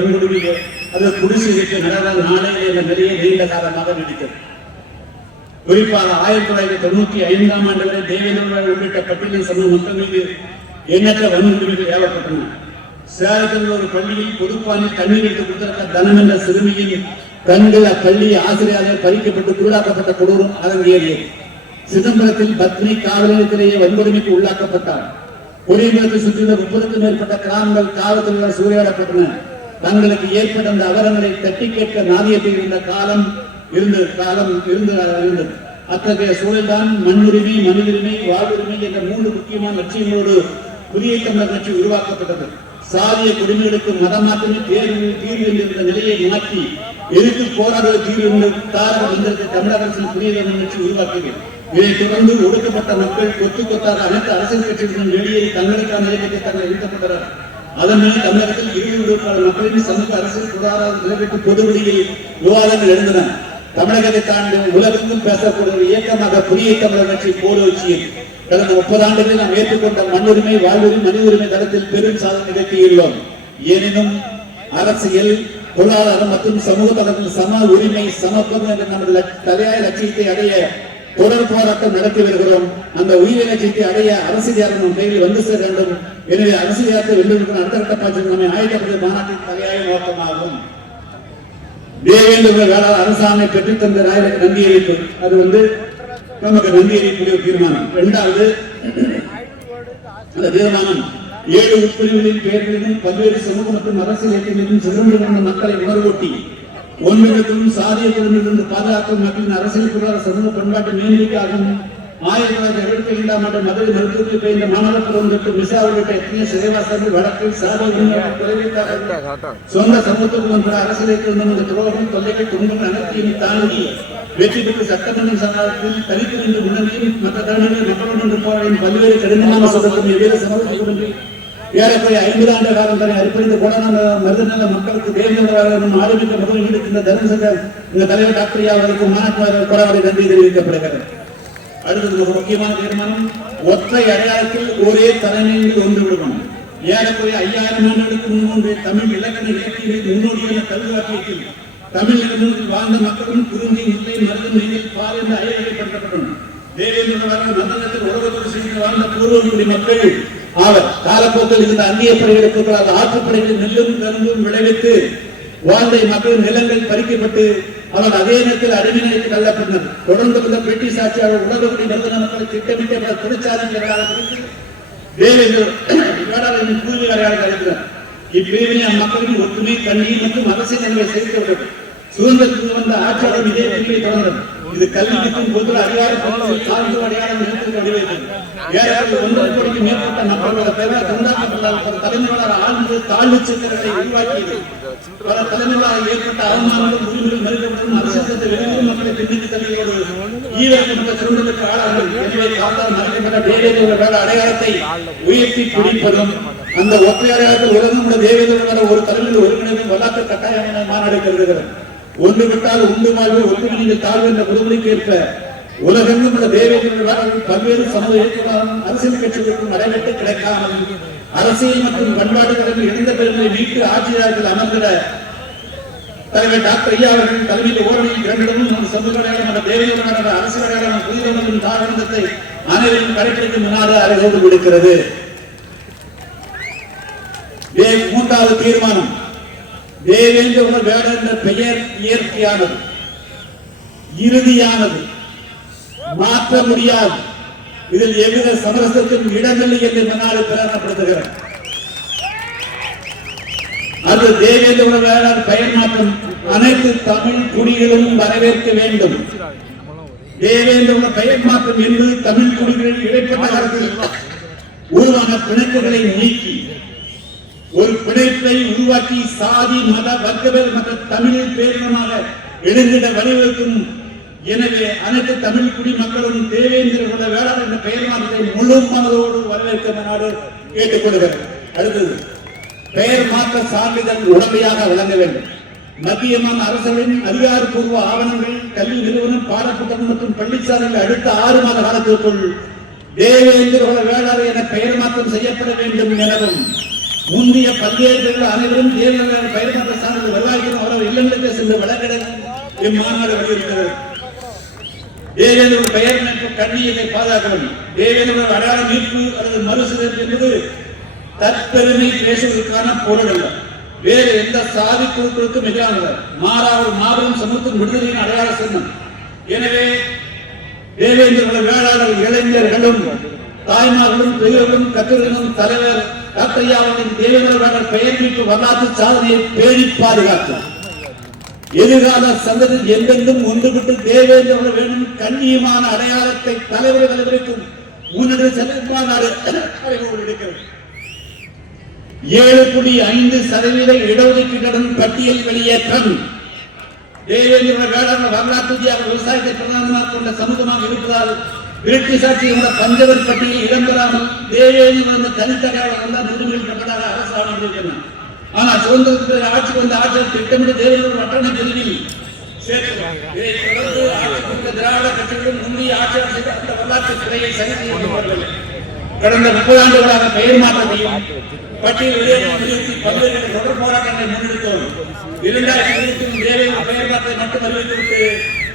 எங்களுடைய அது குடிசைக்கு நடந்த நாளையிலே என்ற நிலையை நீண்ட காலமாக நீடித்தது குறிப்பாக ஆயிரத்தி தொள்ளாயிரத்தி தொண்ணூத்தி ஐந்தாம் ஆண்டு வரை தேவேந்திரன் உள்ளிட்ட பட்டியலின் சமூக மக்கள் மீது எண்ணற்ற வன்முறைகள் ஏவப்பட்டன. சேலத்தில் ஒரு பள்ளியில் பொதுப்பானில் தண்ணீர் எடுத்து கொடுத்திருக்க தனம் என்ற சிறுமியின் கண்கள் அப்பள்ளி ஆசிரியரால் பறிக்கப்பட்டு குருடாக்கப்பட்ட கொடூரம் அரங்கேறியது சிதம்பரத்தில் பத்னி காவலத்திலேயே வன்கொடுமைக்கு உள்ளாக்கப்பட்டார். கொடியம்பலத்தை சுற்றியுள்ள முப்பதுக்கும் மேற்பட்ட கிராமங்கள் காவல்துறையால் சூறையாடப்பட்டன. தங்களுக்கு ஏற்பட்ட அந்த தட்டி கேட்க நாதியத்தில் இருந்த காலம் இருந்த காலம் இருந்து இருந்தது. அத்தகைய சூழல்தான் மண்ணுரிமை மனிதுரிமை வாழ்வுரிமை என்ற மூன்று முக்கியமான லட்சியங்களோடு புதிய தமிழர் கட்சி உருவாக்கப்பட்டது. சாதிய கொடுமைகளுக்கு மதம் மாற்றமே தேர்வு தீர்வு என்கிற நிலையை மாற்றி எதிர்த்து போராடுவது தீர்வு என்று தாரக மந்திரத்தை தமிழக அரசின் புதிய தமிழர் கட்சி உருவாக்கியது. இதைத் தொடர்ந்து ஒடுக்கப்பட்ட மக்கள் கொத்து கொத்தாத அனைத்து அரசியல் கட்சிகளின் வெளியே தங்களுக்கான நிலையத்தை தங்கள் இழுக்கப்பட்டனர் அதன் தமிழகத்தில் இருபது விழுக்காடு மக்களின் சமூக அரசியல் பொருளாதார நிலைமைக்கு பொது வழியில் விவாதங்கள் எழுந்தன. தமிழகத்தை தாண்டி உலகெங்கும் பேசக்கூடிய இயக்கமாக புதிய தமிழர் கட்சி போலுச்சியில் கடந்த முப்பது ஆண்டுகளில் நாம் ஏற்றுக்கொண்ட மண்ணுரிமை வாழ்வுரிமை மனித உரிமை தளத்தில் பெரும் சாதனை நிகழ்த்தியுள்ளோம். எனினும் அரசியல் பொருளாதாரம் மற்றும் சமூக தளத்தில் சம உரிமை சமத்துவம் என்ற நமது தலையாய லட்சியத்தை அடைய தொடர் போராட்டம் நடத்தி வருகிறோம். அந்த உயிர் லட்சியத்தை அடைய அரசியல் நம் கையில் வந்து சேர வேண்டும். எனவே அரசு அரசியல் வென்றிருக்கிற அடுத்த கட்ட பாய்ச்சல் நம்மை ஆயத்தப்படுத்த மாநாட்டின் தலையாய நோக்கமாகும். தேவேந்திர வேளாண் அரசாணை பெற்றுத்தந்த தந்த நன்றி அறிவிப்பு. அது வந்து நமக்கு நன்றி அறிவிப்புடைய தீர்மானம். இரண்டாவது அந்த தீர்மானம் ஏழு உட்பிரிவுகளின் பெயர்களிலும் பல்வேறு சமூக மற்றும் அரசியல் இயக்கங்களிலும் சிறந்து கொண்ட மக்களை உணர்வூட்டி ஒன்றிடத்திலும் சாதிய குழுமிலிருந்து பாதுகாக்கும் மக்களின் அரசியல் பொருளாதார சமூக பண்பாட்டு மேன்மைக்காகவும் ஆயிரத்தி தொள்ளாயிரத்தி எழுபத்தி ஐந்தாம் ஆண்டு மதுரை மருத்துவத்தில் பெய்த மாணவர் தொட்டு மிசா உள்ளிட்ட எத்தனை சிறைவாசங்கள் வழக்கில் சாதி சொந்த சமூகத்துக்கு வந்த அரசியலுக்கு இருந்த இந்த துரோகம் தொல்லைகள் துன்பங்கள் அனைத்தையும் தாண்டி வெற்றி பெற்று சட்டமன்ற சமாளத்தில் தனித்து நின்று முன்னணியில் மற்ற தருணங்களில் மக்களுடன் போராடின் பல்வேறு கடினமான சூழலும் வெவ்வேறு சமூகத்துக்கு ஏறக்குறைய ஐம்பது ஆண்டு காலம் தன்னை அர்ப்பணித்த கோடான மருதநல மக்களுக்கு தேர்ந்தெடுக்கப்பட்ட ஆரோக்கிய முதல் ஈடுக்கின்ற தர்மசங்க இந்த தலைவர் டாக்டர் அவர்களுக்கு மாநாட்டு கொடாவடி நன்றி தெரிவிக்கப்படுகிறது. அடுத்தது ஒரு முக்கியமான தீர்மானம் ஒற்றை அடையாளத்தில் ஒரே தலைமையில் ஒன்று விடுவோம். ஏறக்குறைய ஐயாயிரம் ஆண்டுகளுக்கு முன்பு தமிழ் இலக்கண இலக்கியங்களில் முன்னோடியான கல்வாக்கியத்தில் தமிழ் நிலங்களில் வாழ்ந்த மக்களும் குருந்தி இல்லை மருதம் நீங்கள் பால் என்ற அயல்வகைப்படுத்தப்பட்டனர் தேவேந்திர மன்னத்தில் உலகத்தோடு சேர்ந்து வாழ்ந்த பூர்வகுடி மக்கள் அவர் காலப்போக்கில் இருந்த அந்நிய படையெடுப்புகள் அந்த ஆற்றுப்படைகளில் நெல்லும் கரும்பும் விளைவித்து வாழ்ந்த மக்களின் நிலங்கள் பறிக்கப்பட்டு அவர் அதே நேரத்தில் அடிமை நிலைக்கு தள்ளப்பட்டனர் தொடர்ந்து வந்த பிரிட்டிஷ் ஆட்சியாளர் உலகப்படி நிறுவன மக்களை திட்டமிட்ட பல தொழிற்சாலைகளால் குறித்து தேவேந்திர வேளாளரின் இப்பிரிவினை அம்மக்களின் ஒற்றுமை கண்ணீர் மற்றும் அரசியல் நிலையை சேர்க்கிறது சுதந்திரத்துக்கு வந்த ஆட்சியாளர் இதே பிரிவை தொடர்ந்தனர். இது கல்விக்கும் பொது அதிகாரத்தில் சார்ந்து அடையாளம் நிறுத்தத்தில் வடிவைத்தது ஏறக்குறைய ஒன்றரை கோடிக்கு மேற்பட்ட மக்களோட தேவை துண்டாக்கப்பட்டால் பல ஆழ்ந்து தாழ்வு சிக்கல்களை உருவாக்கியது. பல தலைமுறைகளால் ஏற்பட்ட அவமானங்கள் உரிமைகள் மறுக்கப்படும் எனவே காத்தால் மறைக்கப்பட்ட அடையாளத்தை உயர்த்தி பிடிப்பதும் அந்த ஒற்றை உலகம் உள்ள ஒரு தலைமையில் ஒருங்கிணைந்து வரலாற்று கட்டாயமான மாநாடு கருதுகிறது. ஒன்று விட்டால் உண்டு வாழ்வு ஒற்றுமையில் தாழ்வு என்ற முதுமொழிக்கு ஏற்ப உலகெங்கும் உள்ள தேவேந்திரர்கள் பல்வேறு சமூக அரசியல் கட்சிகளுக்கும் நடைபெற்று கிடைக்காமல் அரசியல் மற்றும் பண்பாட்டு கடலில் இணைந்த பெருமை மீட்டு ஆட்சியாளர்கள் அமர்ந்திட தலைவர் டாக்டர் ஐயா அவர்கள் தலைமையில் ஓரணியில் இரண்டிடமும் நமது சொந்த அடையாளம் என்ற தேவையான அரசு அடையாளம் புதிய தாரணத்தை அனைவரும் கடைபிடிக்கும் முன்னாக அறைகோடு கொடுக்கிறது. மூன்றாவது தீர்மானம். தேவேந்திர வேட என்ற பெயர் இயற்கையானது. இறுதியானது. மாற்ற முடியாது. இதில் எவ்வித சமரசத்திற்கும் இடமில்லை என்று மனாடு பிரகடனப்படுத்துகிறார் அது தேவேந்திர வேளாண் பெயர் மாற்றம் அனைத்து தமிழ் குடிகளும் வரவேற்க வேண்டும். தேவேந்திர பெயர் மாற்றம் என்று தமிழ் குடிகளின் இடைப்பட்ட காலத்தில் உருவான பிணக்குகளை நீக்கி ஒரு பிணைப்பை உருவாக்கி சாதி மத வர்க்கவேல் மற்ற தமிழில் பேரினமாக எழுந்திட வழிவகுக்கும். எனவே அனைத்து தமிழ் குடிமக்களும் தேவேந்திர வேளாண் என்ற பெயர் மாற்றத்தை முழு மனதோடு வரவேற்க நாடு கேட்டுக்கொள்கிறேன். அடுத்தது பெயர் மாற்ற சான்றிதழ் உடமையாக வழங்க வேண்டும். மத்தியமான அரசுகளின் அதிகாரப்பூர்வ ஆவணங்கள் கல்வி நிறுவனம் பாடப்புத்தகம் மற்றும் பள்ளிச்சாலைகள் அடுத்த ஆறு மாத காலத்திற்குள் தேவேந்திர வேளாண் என பெயர் மாற்றம் செய்யப்பட வேண்டும் எனவும் முந்தைய பல்வேறு அனைவரும் தேர்தல் பயிர் மாற்ற சான்றிதழ் வருவாய்க்கும் அவரவர் இல்லங்களுக்கு சென்று வழக்கிட இம்மாநாடு வலியுறுத்தது தேவேந்திரன் பெயர் மற்றும் கண்ணியத்தை பாதுகாக்கணும் தேவேந்திரன் அடையாள மீட்பு அல்லது மறுசிதற் என்பது தற்பெருமை பேசுவதற்கான பொருள் அல்ல. வேறு எந்த சாதி குழுக்களுக்கும் எதிரானது மாறாவது மாபெரும் சமூகத்தின் விடுதலையின் அடையாள சின்னம். எனவே தேவேந்திர வேளாளர் இளைஞர்களும் தாய்மார்களும் பெரியவர்களும் கத்திரர்களும் தலைவர் டாக்டர் தேவேந்திர பெயர் மீட்பு வரலாற்று சாதனையை பேணி பாதுகாக்கும் எதிர்கால சந்ததி எந்தெந்தும் ஒன்றுபட்டு தேவேந்திர வேண்டும் கண்ணியமான அடையாளத்தை தலைவர் தலைவருக்கும் முன்னெடு செல்லுமாறு ஏழு புள்ளி ஐந்து சதவீத இடஒதுக்கீட்டுடன் பட்டியல் வெளியேற்றம். தேவேந்திர வேளாண் வரலாற்று விவசாயத்தை பிரதானமாக கொண்ட சமூகமாக இருப்பதால் பிரிட்டிஷ் ஆட்சியோட பஞ்சவர் பட்டியல் இடம்பெறாமல் தேவேந்திர தனித்தடையாளர் வந்தால் நிறுவனம் பெற்றதாக அரசு ஆணையிட்டிருக்கிறார் ஆனால் சுதந்திரத்துக்கு ஆட்சிக்கு வந்த ஆட்சியர் திட்டமிட்டு தேவேந்திர அட்டணை பிரிவில் சேர்க்கிறார். திராவிட கட்சிகளும் முந்தைய ஆட்சியாளர் அந்த வரலாற்று சரி கடந்த முப்பது ஆண்டுகளாக பெயர் மாற்றத்தையும் பட்டியல் வெளியேற்றம் பல்வேறு தொடர் போராட்டங்களை முன்னெடுத்தோம். இரண்டாயிரத்தி இருபத்தி தேவேந்திர பெயர் மாற்றத்தை மட்டும் அறிவித்துவிட்டு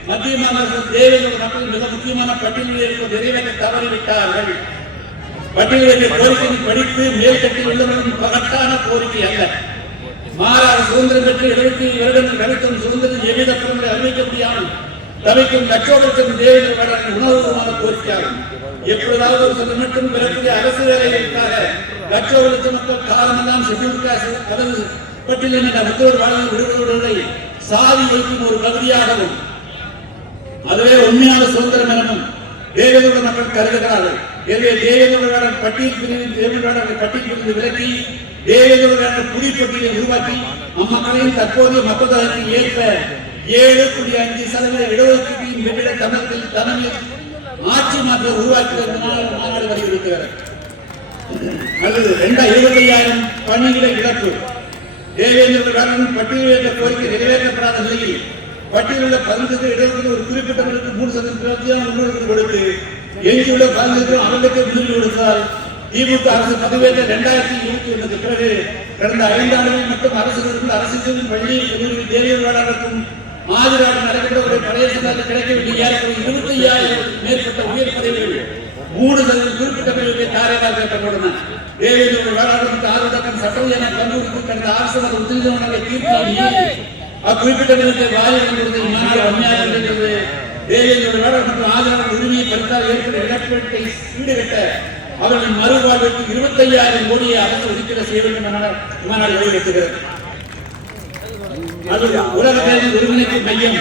மத்திய மாநில தேவேந்திர மக்கள் மிக முக்கியமான பட்டியலில் இருக்கும் நிறைவேற்ற தவறிவிட்டார்கள். பட்டியலில் கோரிக்கையை படித்து மேல்கட்டில் உள்ளவர்களும் பகட்டான கோரிக்கை அல்ல. மாறாக சுதந்திரம் பெற்று எழுபத்தி வருடங்கள் நடக்கும் சுதந்திரம் எவ்வித பிரமுறை அறிவிக்க முடியாமல் தவிக்கும் லட்சோபட்சம் தேவைகள் வழங்க உணவுமான கோரிக்கையாகும். எப்பொழுதாவது ஒரு சில மட்டும் பிறக்கூடிய அரசு வேலைகளுக்காக லட்சோப லட்சம் மக்கள் காரணம்தான் ஷெட்யூல் காசு அல்லது பட்டியலில் முத்தவர் வாழ்வு விடுதலை சாதி வைக்கும் ஒரு பகுதியாகவும் அதுவே உண்மையான சுதந்திரம் எனவும் தேவேந்திர மக்கள் கருதுகிறார்கள். எனவே தேவேந்திர பட்டியல் பிரிவின் தேவேந்திர பட்டியல் பிரிவு விலக்கி தேவேந்திர புலிப்பட்டியலை உருவாக்கி அம்மக்களின் தற்போதைய மக்கள் தொகைக்கு ஏற்ப ஏழு புள்ளி அஞ்சு சதவீத இடஒதுக்கீட்டின் வெற்றிட தமிழகத்தில் தலைமையில் ஆட்சி மாற்றம் உருவாக்குவதனால் மாநாடு வலியுறுத்துகிறார் அல்லது இரண்டாயிரம் இருபத்தி ஐயாயிரம் பணிகளை இழப்பு. தேவேந்திர வேளாண் பட்டியலிட்ட கோரிக்கை நிறைவேற்றப்படாத நிலையில் பட்டியலுள்ள பதினஞ்சு இடங்களுக்கு ஒரு குறிப்பிட்டவர்களுக்கு மூணு சதவீதம் முன்னுரிமை கொடுத்து எஞ்சியுள்ள பதினஞ்சு அவர்களுக்கு முன்னுரிமை கொடுத்தால் திமுக அரசு பதிவேற்ற இரண்டாயிரத்தி இருபத்தி ஒன்றுக்கு பிறகு கடந்த ஐந்தாண்டுகள் ஆண்டுகளில் மட்டும் அரசு இருந்து அரசுகளின் கல்லூரி தேவியர் வேளாணருக்கும் ஆதிராக நடைபெற்ற ஒரு பழைய சங்கத்தில் கிடைக்கவில்லை. இருபத்தி ஐயாயிரம் மேற்பட்ட உயர் பதவிகள் மூணு சதவீதம் குறிப்பிட்ட பதவிகளை தாரையாக கட்டப்பட்டன தேவேந்திர வேளாணருக்கு சட்டம் என கல்லூரிக்கு கடந்த அரசு உத்தரவாதங்களை தீர்ப்பு அக்குறிப்பிட்டவர்களுக்கு வாரியம் கொடுத்த இம்மாநாடு உண்மையாக இருக்கின்றது மற்றும் ஆதரவு உரிமையை பறித்தால் இழப்பீட்டை ஈடுகட்ட அவர்களின் மறுவாழ்வுக்கு இருபத்தையாயிரம் கோடியை அரசு ஒதுக்கீடு செய்ய வேண்டும் என இம்மாநாடு வலியுறுத்துகிறது அது உலக தேர்தல் ஒருங்கிணைப்பு மையம்.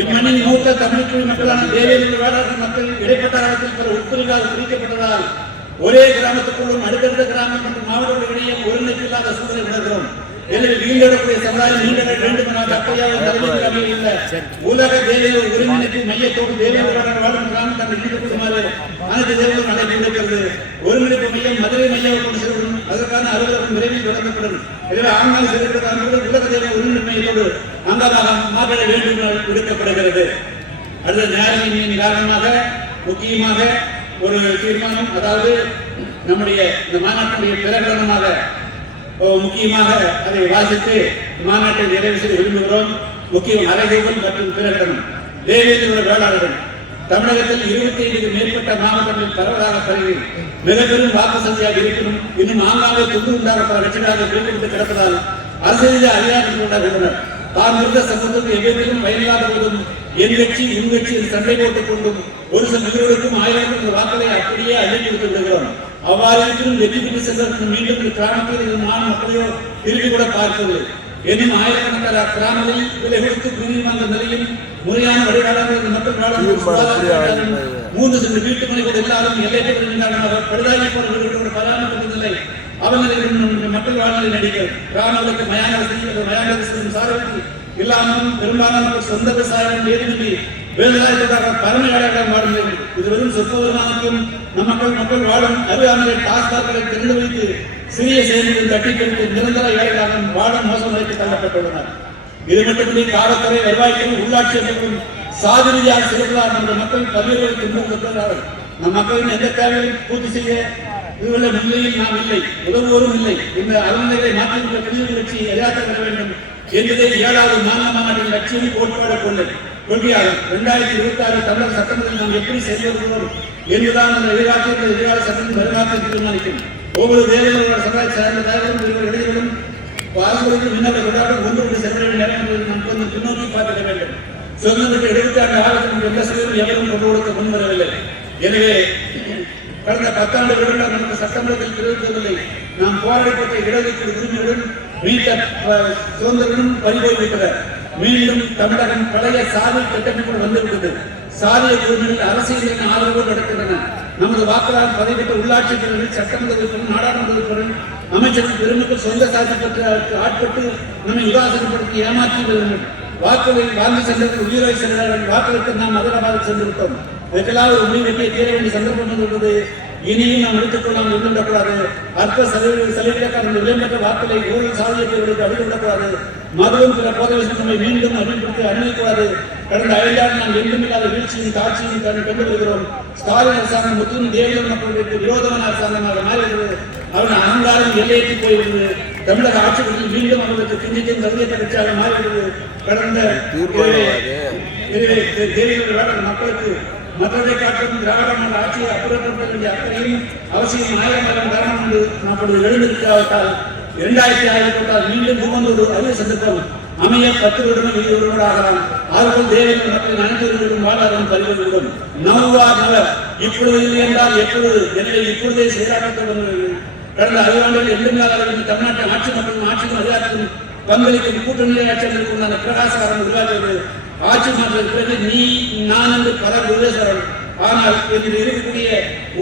இம்மண்ணின் மூத்த தமிழ்க்குழு மக்களான தேவேந்திர வேளாண் மக்கள் இடைப்பட்ட காலத்தில் பல உட்பிரிவாக பிரிக்கப்பட்டதால் ஒரே கிராமத்துக்குள்ளும் அடுத்தடுத்த கிராமம் மற்றும் மாவட்டங்களிடையே ஒருங்கிணைப்பு இல்லாத சூழலை உணர்கிறோம். எனவே வீண்டெடுக்கூடிய சமுதாயம் மீண்டெட வேண்டும் என அப்பையாவின் தலைமையில் அமையுள்ள உலக தேவையை ஒருங்கிணைப்பு மையத்தோடு வாழும் கிராமம் தன்னை ஈடுபடுமாறு அனைத்து தேவையும் அழைப்பு விடுக்கிறது ஒருங்கிணைப்பு மையம் மதுரை மையம் கொண்டு செல்லும் அதற்கான அலுவலகம் விரைவில் தொடங்கப்படும். எனவே ஆங்கால் செயல்படுத்த உலக தேவை ஒருங்கிணைப்பு மையத்தோடு அங்கமாக வேண்டும் விடுக்கப்படுகிறது. அடுத்த நேரமின்மையின் காரணமாக முக்கியமாக ஒரு தீர்மானம் அதாவது நம்முடைய இந்த மாநாட்டுடைய பிரகடனமாக முக்கியமாக அதை வாசித்து மாநாட்டை நிறைவு செய்ய விரும்புகிறோம். முக்கியம் அறைகூவல் மற்றும் பிரகடனம் தேவேந்திர வேளாளர்கள். தமிழகத்தில் இருபத்தி ஐந்துக்கு மேற்பட்ட மாவட்டங்களில் பரவலாக பரவி மிக பெரும் வாக்கு சந்தையாக இருக்கணும் இன்னும் ஆங்காங்கே தொண்டு உண்டான பல கட்சிகளாக பிரிக்கப்பட்டு கிடப்பதால் அரசியல் அதிகாரத்தில் உள்ளனர் தாம் இருந்த சமூகத்துக்கு எவ்விதத்திலும் பயனில்லாத போதும் என் கட்சி உன் கட்சி சண்டை போட்டுக் கொண்டும் ஒரு சில நிகழ்வுகளுக்கும் ஆயிரக்கணக்கான வாக்குகளை அப்படியே அள்ளிட்டு விட்டு விடுகிறோம். அவ்வாறு இருப்பினும் பெற்று சென்றதற்கு மீண்டும் இந்த கிராமத்தில் இருக்கும் மாணவ மக்களையோ திரும்பி கூட பார்ப்பது. எனினும் ஆயிரக்கணக்கான கிராமங்களில் விலை கொடுத்து புரியும் அந்த நிலையில் முறையான வாழும் சுகாதார மூன்று சென்று வீட்டு மனைகள் எல்லாரும் எல்லைப்பட்டு படுதாகி போன வீடுகளோடு பராமரிப்பதில்லை அவர்களுக்கு மக்கள் வாழ்நிலை நடிகர் கிராமங்களுக்கு மயான வசதி மயான வசதி சாரவற்றி இல்லாமலும் பெரும்பாலான சொந்த விவசாயம் ஏதுமின்றி விவசாயத்துக்காக பரமையாளர்கள் வாழ்ந்தது இது வெறும் நம் மக்கள் மக்கள் வாழும் அருகாமையை டாஸ்மார்க்களை திறந்து வைத்து சிறிய செயல்களில் தட்டி கொடுத்து நிரந்தர ஏழைகளாக வாழும் மோசம் நிலைக்கு தள்ளப்பட்டுள்ளனர். இது மட்டுமின்றி காவல்துறை வருவாய்த்துறை உள்ளாட்சி அமைப்பும் சாதி ரீதியாக சிறப்பாக நமது மக்கள் பல்வேறு துன்பப்படுத்துகிறார்கள் நம் மக்களின் எந்த தேவையும் பூர்த்தி செய்ய இதுவரை முன்னிலையில் நாம் இல்லை உதவுவோரும் இல்லை இந்த அறநிலைகளை மாற்றியுள்ள வெளியுறவு கட்சி எதிராக வேண்டும் என்பதே ஏழாவது மாநில மாநாட்டின் லட்சியம் கோட்பாடு கொள்ளை கொள்கையாகும் இரண்டாயிரத்தி இருபத்தி ஆறு தமிழக சட்டமன்றத்தில் நாம் எப்படி செயல்படுகிறோம் என்பதுதான் அந்த எதிர்காலத்தில் எதிர்கால சட்டம் வருங்காலத்தில் தீர்மானிக்கும். ஒவ்வொரு தேவையான சமுதாய சார்ந்த தலைவரும் இருவர் இடையிலும் பாரம்பரியத்தில் விண்ணப்ப கொண்டாட்டம் ஒன்று செல்ல வேண்டிய நேரம் என்பதை நாம் கொஞ்சம் பின்னோக்கி பார்க்க வேண்டும். சுதந்திரத்தை எழுபத்தி ஆண்டு காலத்தில் எந்த செயலும் எவரும் கொண்டு கொடுக்க முன்வரவில்லை. எனவே கடந்த பத்தாண்டு வருடம் நமக்கு சட்டமன்றத்தில் தெரிவிக்கவில்லை நாம் போராடப்பட்ட இடஒதுக்கீடு உரிமையுடன் மீட்ட அஹ், சுதந்திரமும் பறிபோய்விட்டது மீண்டும் தமிழகம் பழைய சாதி கட்டமைப்புகள் வந்துவிட்டது சாதிய குழுக்கள் அரசியலின் ஆதரவு நடக்கின்றன. நமது வாக்களால் பதவிப்பட்ட உள்ளாட்சி பிரிவுகள் சட்டமன்ற உறுப்பினர் நாடாளுமன்ற உறுப்பினர் அமைச்சர்கள் பெருமக்கள் சொந்த சாதி பற்றி ஆட்பட்டு நம்மை உதாசனப்படுத்தி ஏமாற்றி வருகின்றனர் வாக்குகளை வாங்கி சென்றவர்கள் உயிரை சென்றார்கள் வாக்களித்து நாம் மதுரபாக சென்றிருக்கிறோம் இதற்கெல்லாம் ஒரு முடிவு முடிவெட்டிய தீர வேண்டிய சந்தர்ப்பம் வந்துள்ளது இனியும் நாம் எடுத்துக் கொள்ளாமல் இருந்துவிடக்கூடாது அற்ப சலுகை சலுகைக்காரர்கள் விலைமற்ற வாக்களை ஊழல் சாதியத்தை அடிக்கக்கூடாது மதுவும் பிற போதை நம்மை மீண்டும் அமல்படுத்தி அனுமதிக்கூடாது கடந்த ஐந்தாண்டு நாம் எங்குமில்லாத வீழ்ச்சியும் தாட்சியும் கண்டு வருகிறோம் ஸ்டாலின் அரசாங்கம் முத்துவும் தேவியம் மக்களுக்கு விரோதமான அரசாங்கமாக மாறியுள்ளது அவன் அகங்காரம் எல்லையேற்றி போய்விடுது தமிழக ஆட்சிகளில் மீண்டும் அவர்களுக்கு சிந்திக்கும் கருதியற்ற கட்சியாக மாறிவிடுது கடந்த தேவையான மக்களுக்கு மற்றதை காட்டும் திராவிட மாநில ஆட்சியை அப்புறப்படுத்த வேண்டிய அக்கறையும் அவசியம் ஆயிரம் காரணம் என்று நாம் அப்பொழுது எழுந்திருக்காவிட்டால் இரண்டாயிரத்தி ஆயிரத்தி மீண்டும் மூவந்தோடு அரிய சந்தர்ப்பம் அமைய பத்து வருடம் இது ஒருவராகலாம் அவர்கள் தேவையான மக்கள் அனைத்து வருடம் வாழ்வாரம் வேண்டும் நவ்வா நல இப்பொழுது இல்லை என்றால் எப்பொழுது? எனவே இப்பொழுதே செயலாக்க கடந்த கடந்த ஆண்டுகள் எதிர்காலத்தில் தமிழ்நாட்டின் ஆட்சி மற்றும் ஆட்சிக்கும் அதிகாரத்தின் பங்களிக்கும் கூட்டணி ஆட்சியர்களுக்கு உண்டான பிரகாசகாரம் உருவாகிறது ஆட்சி மாற்றம் பிறகு நீ நான் என்று பல விவேசரன் ஆனால் இதில் இருக்கக்கூடிய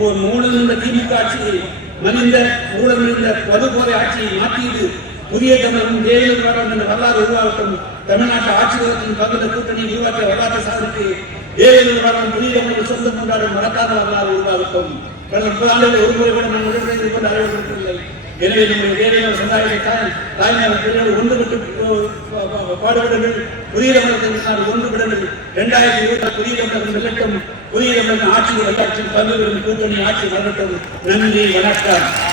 ஒரு மூலம் இருந்த திமுக ஆட்சியை மனித ஊழல் இருந்த படுகொலை ஆட்சியை மாற்றியது புதிய தமிழகம் தேவையில் பாடம் என்ற வரலாறு உருவாகட்டும். தமிழ்நாட்டு ஆட்சியாளத்தின் பங்குத கூட்டணி உருவாக்கிய வரலாற்று சாதனைக்கு தேவையில் பாடம் புதிய தமிழ் சொந்தம் கொண்டாடும் மறக்காத வரலாறு உருவாகட்டும். கடந்த முப்பது ஆண்டுகளில் ஒரு முறை கூட நான் உடனடியாக கொண்டு அறிவுறுத்தவில்லை எனவே நம்முடைய வேலையில் சமுதாயத்தை தாய் தாய்மார் பிள்ளைகள் ஒன்றுபட்டு பாடுபடுங்கள். புதிய தமிழகத்தினால் ஒன்றுபடுங்கள் இரண்டாயிரத்தி இருபத்தி புதிய தமிழகம் வெள்ளட்டும். புதிய தமிழகம் ஆட்சி எல்லாற்றின் பங்கு பெறும் கூட்டணி ஆட்சி வரட்டும். நன்றி வணக்கம்.